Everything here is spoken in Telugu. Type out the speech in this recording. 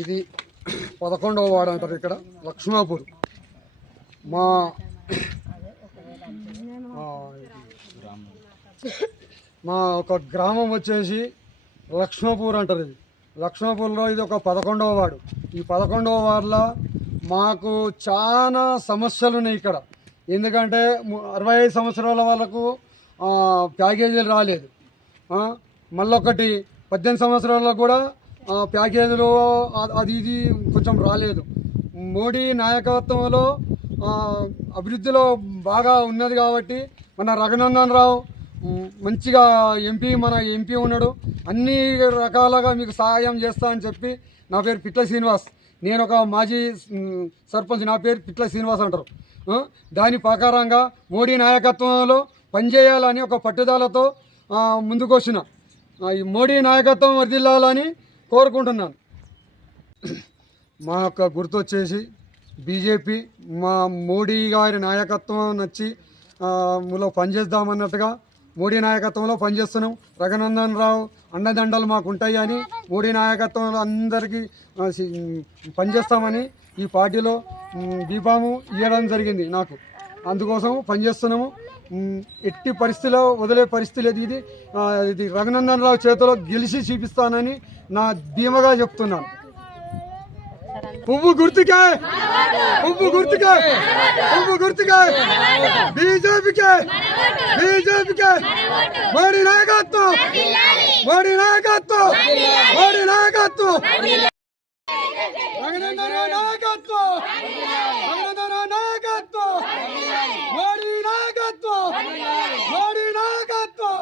ఇది 11వ వార్డు అంటారు, ఇక్కడ లక్ష్మాపూర్. మా మా ఒక గ్రామం వచ్చేసి లక్ష్మాపూర్ అంటారు. ఇది లక్ష్మాపూర్లో ఇది ఒక 11వ వార్డు. ఈ 11వ వార్డులో మాకు చాలా సమస్యలు ఉన్నాయి ఇక్కడ. ఎందుకంటే 65 సంవత్సరాల వాళ్ళకు ప్యాకేజీలు రాలేదు. మళ్ళొకటి 18 సంవత్సరాలకు కూడా ప్యాకేజీలు అది ఇది కొంచెం రాలేదు. మోడీ నాయకత్వంలో అభివృద్ధిలో బాగా ఉన్నది కాబట్టి మన రఘునందన్ రావు మంచిగా మన ఎంపీ ఉన్నాడు. అన్ని రకాలుగా మీకు సహాయం చేస్తా అని చెప్పి, నా పేరు పిట్ల శ్రీనివాస్, నేను ఒక మాజీ సర్పంచ్, నా పేరు పిట్ల శ్రీనివాస్ అంటారు. దాని ప్రకారంగా మోడీ నాయకత్వంలో పనిచేయాలని ఒక పట్టుదలతో ముందుకు వచ్చిన ఈ మోడీ నాయకత్వం వర్ధిల్లాలని కోరుకుంటున్నాను. మా యొక్క గుర్తు వచ్చేసి బీజేపీ. మా మోడీ గారి నాయకత్వం నచ్చి ములో పనిచేద్దామన్నట్టుగా మోడీ నాయకత్వంలో పనిచేస్తున్నాం. రఘునందన్ రావు అండదండలు మాకు ఉంటాయి అని మోడీ నాయకత్వంలో అందరికీ పనిచేస్తామని ఈ పార్టీలో దీపము ఇవ్వడం జరిగింది నాకు. అందుకోసం పనిచేస్తున్నాము. ఎట్టి పరిస్థితిలో వదిలే పరిస్థితి లేదు. ఇది రఘునందన్ రావు చేతిలో గెలిచి చూపిస్తానని నా ధీమగా చెప్తున్నాను. పువ్వు గుర్తుకే, పువ్వు గుర్తుకే, పువ్వు గుర్తుకే, బీజేపీకే, బీజేపీకే, మోడీ నాయకత్వం, మోడీ నాయకత్వం, మోడీ నాయకత్వం, రఘునందన్ రావు నాయకత్వం, రఘునందన్ రావు నాయకత్వం, మోడీ నాయకత్వం, మోడీ నాయకత్వం.